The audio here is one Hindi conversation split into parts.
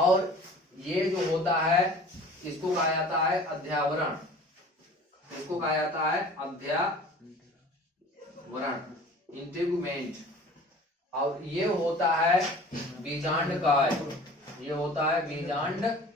और ये जो होता है इसको कहा जाता है अध्यावरण, इसको कहा जाता है अध्यावरण, इंटीगुमेंट। और ये होता है बीजांडकाय, ये होता है बीजांडकाय।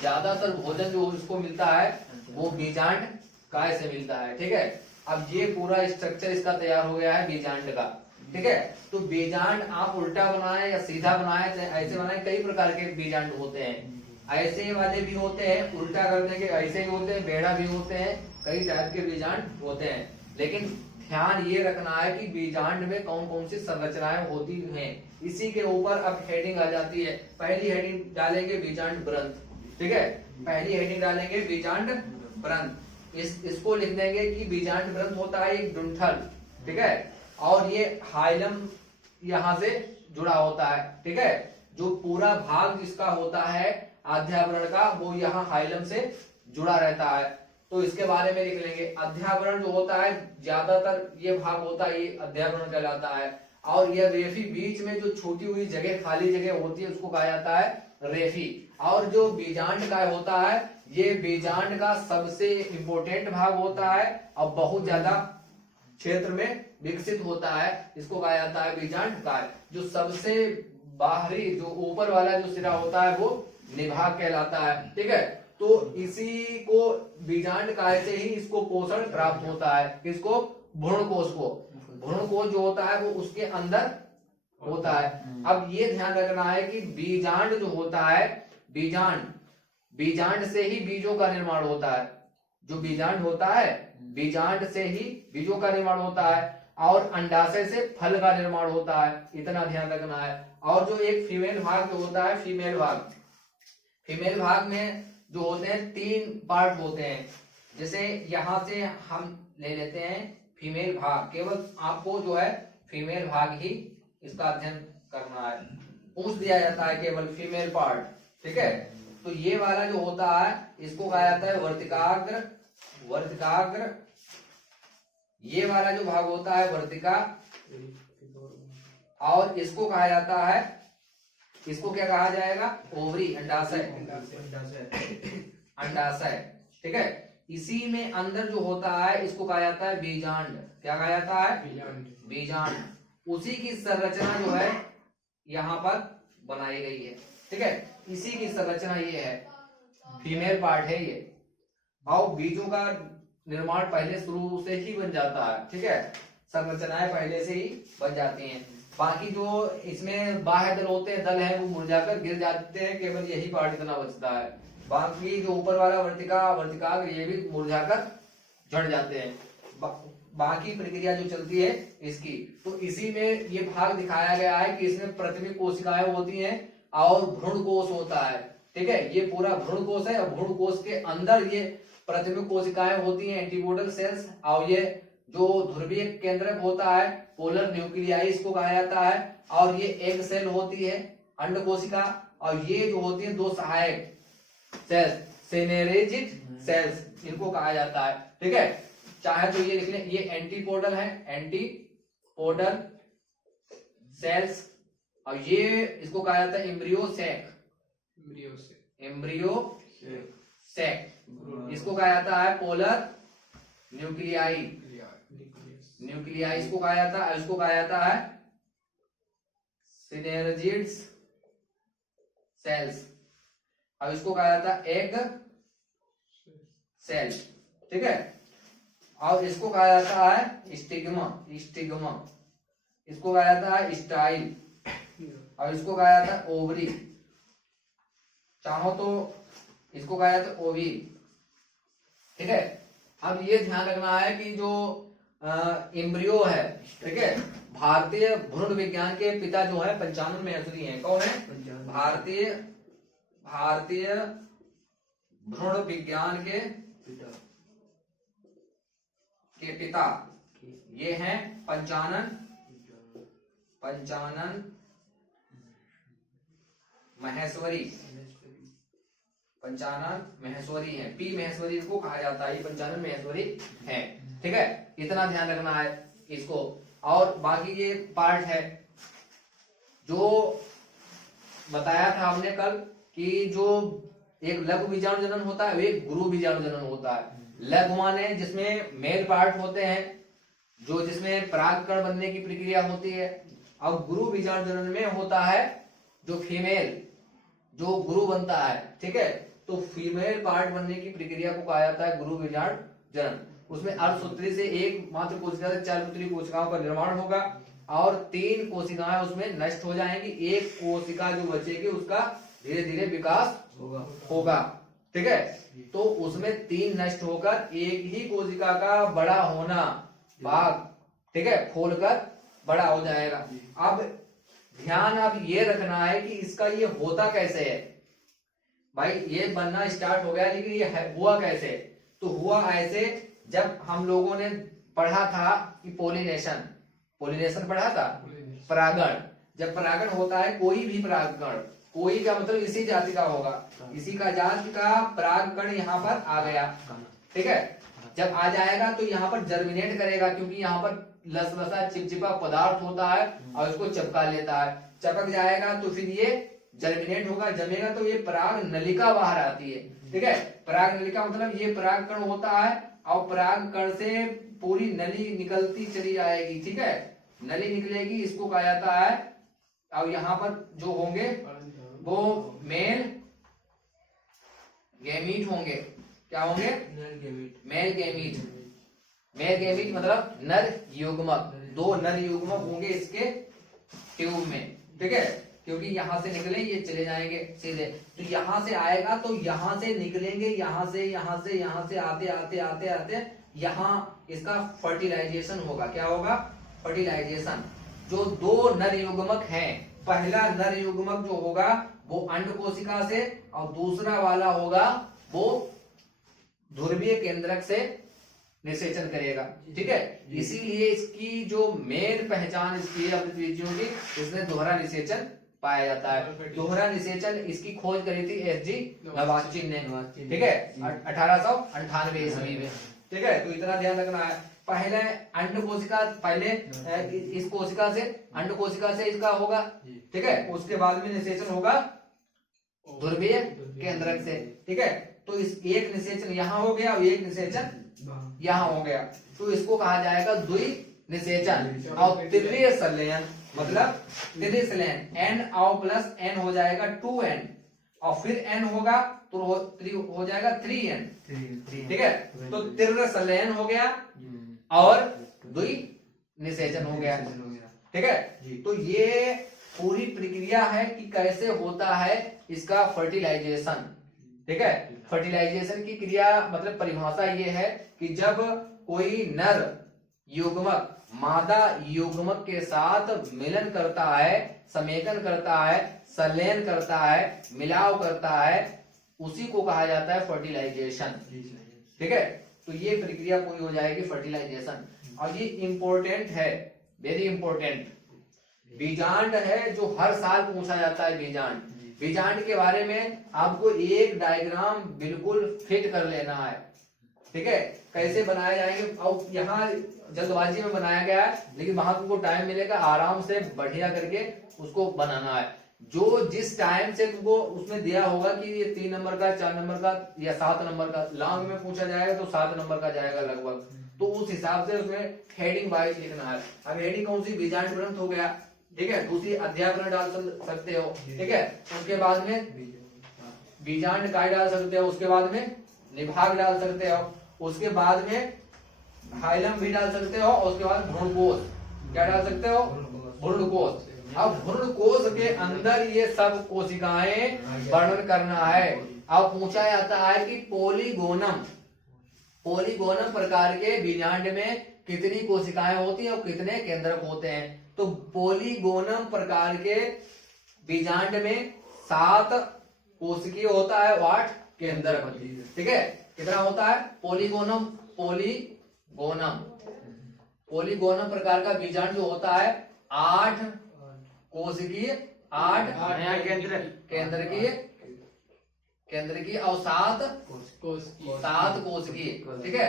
ज्यादातर भोजन जो उसको मिलता है वो बीजांडकाय से मिलता है, ठीक है। अब ये पूरा स्ट्रक्चर इसका तैयार हो गया है बीजांड का, ठीक है। तो बीजांड आप उल्टा बनाए या सीधा बनाए ऐसे बनाए, कई प्रकार के बीजांड होते हैं। ऐसे वाले भी होते हैं, उल्टा करने के ऐसे भी होते हैं, बेड़ा भी होते हैं, कई टाइप के बीजांड होते हैं। लेकिन ध्यान ये रखना है कि बीजांड में कौन कौन सी संरचनाएं होती हैं। इसी के ऊपर अब हेडिंग आ जाती है। पहली हेडिंग डालेंगे बीजांड ग्रंथ, ठीक है। पहली हेडिंग डालेंगे बीजांड ग्रंथ। इसको लिख देंगे कि बीजांड ग्रंथ होता है एक डुंठल, ठीक है। और ये हाइलम यहाँ से जुड़ा होता है, ठीक है। जो पूरा भाग जिसका होता है अध्यावरण का वो यहाँ हाइलम से जुड़ा रहता है। तो इसके बारे में लिख लेंगे। अध्यावरण जो होता है ज्यादातर ये भाग होता है, ये अध्यावरण कहलाता है। और यह रेफी, बीच में जो छूटी हुई जगह, खाली जगह होती है उसको कहा जाता है रेफी। और जो बीजांड का होता है ये बीजांड का सबसे इंपोर्टेंट भाग होता है और बहुत ज्यादा क्षेत्र में विकसित होता है, इसको कहा जाता है बीजांड काय। जो सबसे बाहरी जो ऊपर वाला जो सिरा होता है वो निभाग कहलाता है, ठीक है। तो इसी को बीजांड काय से ही इसको पोषण प्राप्त होता है। किसको? भ्रूणकोश को। भ्रूणकोश जो होता है वो उसके अंदर होता है। अब ये ध्यान रखना है कि बीजांड जो होता है, बीजांड से ही बीजों का निर्माण होता है। जो बीजांड होता है बीजांड से ही बीजों का निर्माण होता है और अंडाशय से फल का निर्माण होता है, इतना ध्यान रखना है। और जो एक फीमेल भाग जो होता है, फीमेल भाग में जो होते हैं 3 पार्ट होते हैं। जैसे यहां से हम ले लेते हैं फीमेल भाग, केवल आपको जो है फीमेल भाग ही इसका अध्ययन करना है। पूछ दिया जाता है केवल फीमेल पार्ट, ठीक है। तो ये वाला जो होता है इसको कहा जाता है वर्तिकाग्र। ये वाला जो भाग होता है वर्तिका। और इसको कहा जाता है, इसको क्या कहा जाएगा? ओवरी, अंडाशय, ठीक है। इसी में अंदर जो होता है इसको कहा जाता है बीजांड। क्या कहा जाता है? बीजांड। उसी की संरचना जो है यहाँ पर बनाई गई है, ठीक है। इसी की संरचना ये है, फीमेल पार्ट है ये। और बीजों का निर्माण पहले शुरू से ही बन जाता है, ठीक है। संरचनाएं पहले से ही बन जाती हैं। बाकी जो इसमें बाह्य दल होते हैं, दल हैं, वो मुरझाकर गिर जाते हैं, केवल यही पार्ट इतना बचता है। बाकी जो ऊपर वाला वर्तिकाग्र ये भी मुरझाकर झड़ जाते हैं। बाकी प्रक्रिया जो चलती है इसकी, तो इसी में ये भाग दिखाया गया है कि इसमें प्राथमिक कोशिकाएं होती हैं और भ्रूणकोश होता है, ठीक है। ये पूरा भ्रूणकोश है और भ्रूणकोश के अंदर ये प्राथमिक कोशिकाएं होती हैं, एंटीपोडल सेल्स। और ये जो ध्रुवीय केंद्रक होता है, पोलर न्यूक्लियाई इसको कहा जाता है। और ये एग सेल होती है, अंड कोशिका। और ये जो होती है 2 सहायक सेल्स, सिनेर्जिक सेल्स इनको कहा जाता है, ठीक है। चाहे तो ये लिख लें, ये एंटीपोडल है, एंटीपोडल सेल्स। और ये इसको कहा जाता है एम्ब्रियो सेक, इसको कहा जाता है पोलर न्यूक्लियाई इसको कहा जाता है। इसको कहा जाता है सिनेर्जिड्स सेल्स। अब इसको कहा जाता है एग सेल, ठीक है। और इसको कहा जाता है स्टिग्मा, इसको कहा जाता है स्टाइल। और इसको कहा जाता है ओवरी, चाहो तो इसको कहा जाता है ओवी, ठीक है। अब ये ध्यान रखना है कि जो एम्ब्रियो है, ठीक है, भारतीय भ्रूण विज्ञान के पिता जो है पंचानन माहेश्वरी हैं। कौन है? भारतीय भ्रूण विज्ञान के पिता ये हैं पंचानन माहेश्वरी। पंचानन माहेश्वरी है, पी माहेश्वरी को कहा जाता है, ये पंचानन माहेश्वरी है, ठीक है। इतना ध्यान रखना है इसको। और बाकी ये पार्ट है जो बताया था हमने कल कि जो एक लघु बीजाणु जनन होता है, एक गुरु बीजाणु जनन होता है। लघु माने जिसमें मेल पार्ट होते हैं, जो जिसमें परागकण बनने की प्रक्रिया होती है। अब गुरु बीजाणु जनन में होता है जो फीमेल, जो गुरु बनता है, ठीक है। तो फीमेल पार्ट बनने की प्रक्रिया को कहा जाता है गुरु बीजाणु जनन। उसमें अर्धसूत्री से एक मात्र कोशिका से 4 पुत्री कोशिकाओं का निर्माण होगा और 3 कोशिकाएं उसमें नष्ट हो जाएंगी। एक कोशिका जो बचेगी उसका धीरे धीरे विकास होगा, ठीक है। तो उसमें 3 नष्ट होकर एक ही कोशिका का बड़ा होना, भाग, ठीक है, खोलकर बड़ा हो जाएगा। अब ध्यान अब ये रखना है कि इसका ये होता कैसे है। भाई ये बनना स्टार्ट हो गया, लेकिन ये हुआ कैसे? तो हुआ ऐसे, जब हम लोगों ने पढ़ा था कि पोलिनेशन पढ़ा था, परागण। जब परागण होता है कोई भी परागकण, कोई का मतलब इसी जाति का होगा, इसी का जाति का परागकण यहाँ पर आ गया, ठीक है। जब आ जाएगा तो यहाँ पर जर्मिनेट करेगा, क्योंकि यहाँ पर लसलसा चिपचिपा पदार्थ होता है और उसको चिपका लेता है। चिपक जाएगा तो फिर ये जर्मिनेट होगा, जमेगा तो ये पराग नलिका बाहर आती है, ठीक है। पराग नलिका मतलब ये परागकण होता है और परागकण से पूरी नली निकलती चली जाएगी, ठीक है। नली निकलेगी, इसको कहा जाता है। अब यहाँ पर जो होंगे वो मेल गैमीट होंगे। क्या होंगे? Male gamete. मेल गैमीट मतलब नर युग्मक। 2 नर युग्मक होंगे इसके ट्यूब में, ठीक है। क्योंकि यहाँ से निकले ये चले जाएंगे सीधे, तो यहाँ से आएगा तो यहाँ से निकलेंगे, यहाँ से आते आते आते आते यहाँ इसका फर्टिलाइजेशन होगा। क्या होगा? फर्टिलाइजेशन। जो 2 नर युग्मक हैं, पहला नर युग्मक जो होगा वो अंड कोशिका से और दूसरा वाला होगा वो ध्रुवीय केंद्रक से निषेचन करेगा, ठीक है। इसीलिए इसकी जो मेन पहचान इसकी अमृतबीजियों की, इसमें दोहरा निषेचन पाया जाता है। दोहरा निषेचन इसकी खोज करी थी एसजी नवाचिन ने, ठीक है, 1898 ईस्वी में, ठीक है। तो इतना ध्यान रखना है। पहले अंड कोशिका, पहले इस कोशिका से, अंड कोशिका से इसका होगा, ठीक है। उसके बाद में निषेचन होगा ध्रुवीय केंद्रक से, ठीक है। तो इस एक निषेचन यहाँ हो गया और एक निषेचन यहाँ हो गया, तो इसको कहा जाएगा द्वि निषेचन। और तृतीय संलयन मतलब तृतीय संलयन, n और प्लस n हो जाएगा 2n और फिर n होगा तो हो जाएगा 3n, ठीक है। तो तीव्र संलयन हो गया और द्वि निषेचन हो गया, ठीक है। तो ये पूरी प्रक्रिया है कि कैसे होता है इसका फर्टिलाइजेशन, ठीक है। फर्टिलाइजेशन की क्रिया मतलब परिभाषा ये है कि जब कोई नर युग्मक मादा युग्मक के साथ मिलन करता है, समेकन करता है, संलयन करता है, मिलाव करता है, उसी को कहा जाता है फर्टिलाइजेशन, ठीक है। तो ये प्रक्रिया पूरी हो जाएगी फर्टिलाइजेशन। और ये इंपॉर्टेंट है, वेरी इंपॉर्टेंट बीजांड है जो हर साल पूछा जाता है। बीजांड के बारे में आपको एक डायग्राम बिल्कुल फिट कर लेना है, ठीक है। कैसे बनाए जाएंगे, और यहाँ जल्दबाजी में बनाया गया है, लेकिन वहां तुमको टाइम मिलेगा आराम से बढ़िया करके उसको बनाना है। जो जिस टाइम से तुमको उसमें दिया होगा कि ये 3 नंबर का, 4 नंबर का या 7 नंबर का, लॉन्ग में पूछा जाएगा तो 7 नंबर का जाएगा लगभग, तो उस हिसाब से उसमें हेडिंग वाइज लिखना है। अब हेडिंग कौन सी? बीजांड ग्रंथ हो गया, ठीक है। दूसरी अध्याकरण डाल सकते हो, ठीक है। उसके बाद में बीजांड काय डाल सकते हो, उसके बाद में निभाग डाल सकते हो, उसके बाद में हाइलम भी डाल सकते हो, और उसके बाद भ्रूणकोश। क्या डाल सकते हो? भ्रूणकोश। अब भ्रूणकोश के अंदर ये सब कोशिकाएं वर्णन करना है। अब पूछा जाता है कि पोलीगोनम प्रकार के बीजांड में कितनी कोशिकाएं होती हैं और कितने केंद्रक होते हैं। तो पोलीगोनम प्रकार के बीजांड में 7 कोशिकीय होता है, 8 केंद्रक होती है, ठीक है। कितना होता है? पोलीगोनम प्रकार का बीजांड जो होता है 8 कोशिकीय, 8 केंद्रकीय और 7 कोशिकीय, ठीक है।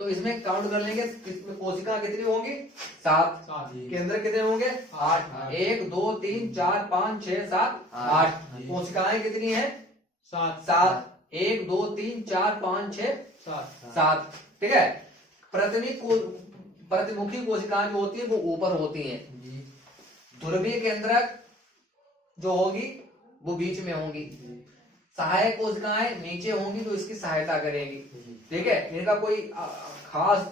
तो इसमें काउंट कर लेंगे, इसमें कोशिका कितनी होंगी? 7। केंद्र कितने होंगे? 8। 1 2 3 4 5 6 7 8। कोशिकाएं कितनी है? 7। 1 2 3 4 5 6 7। ठीक है। प्रतिमुखी कोशिकाएं जो होती है वो ऊपर होती हैं, ध्रुवीय केंद्रक जो होगी वो बीच में होंगी, सहायक कोशिकाएं नीचे होंगी जो इसकी सहायता करेंगी। ठीक है, इनका कोई खास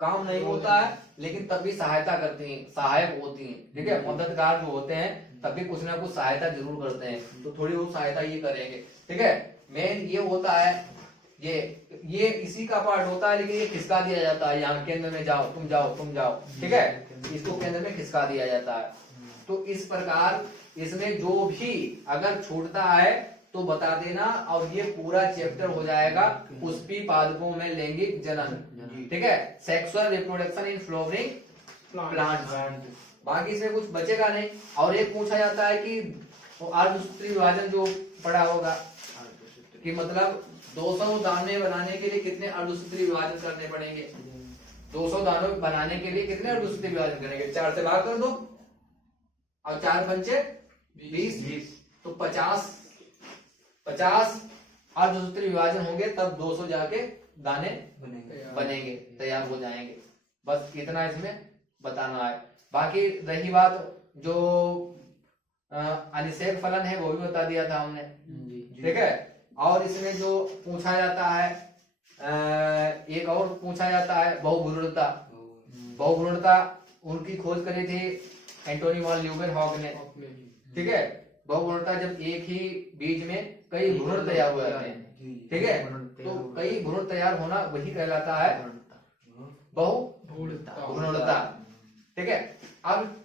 काम नहीं होता है लेकिन तब भी सहायता करती हैं, सहायक होती हैं। ठीक है, मददगार जो होते हैं तब भी कुछ ना कुछ सहायता जरूर करते हैं, तो थोड़ी बहुत सहायता ये करेंगे। ठीक है, मेन ये होता है, ये इसी का पार्ट होता है, लेकिन ये खिसका दिया जाता है, यहाँ केंद्र में जाओ, तुम जाओ, तुम जाओ। ठीक है, इसको केंद्र में खिसका दिया जाता है। तो इस प्रकार इसमें जो भी अगर छूटता है तो बता देना, और ये पूरा चैप्टर हो जाएगा पुष्पी पादपों में लैंगिक जनन। ठीक है, sexual reproduction in flowering plants. बाकी इसमें कुछ बचेगा नहीं। और एक पूछा जाता है कि अर्धसूत्री विभाजन जो पढ़ा होगा कि मतलब 200 दाने बनाने के लिए कितने अर्धसूत्री विभाजन करने पड़ेंगे? 200 दाने बनाने के लिए कितने अर्धसूत्री विभाजन करेंगे? 4 से भाग कर दो और 4 पंचे 20, तो 50 अर्धसूत्री विभाजन होंगे, तब 200 जाके दाने बनेंगे, तैयार हो जाएंगे। बस इतना इसमें बताना है। बाकी रही बात जो अनिषेक फलन है वो भी बता दिया था हमने। ठीक है, और इसमें जो पूछा जाता है, एक और पूछा जाता है बहुभ्रूणता। बहुभ्रूणता उनकी खोज करी थी एंटोनी वॉन ल्यूवेनहॉक ने। ठीक है, बहुभ्रूणता जब एक ही बीज में कई भ्रूण तैयार हो जाते हैं। ठीक है, तो कई भ्रूण तैयार होना वही कहलाता है बहुभ्रूणता। ठीक है, अब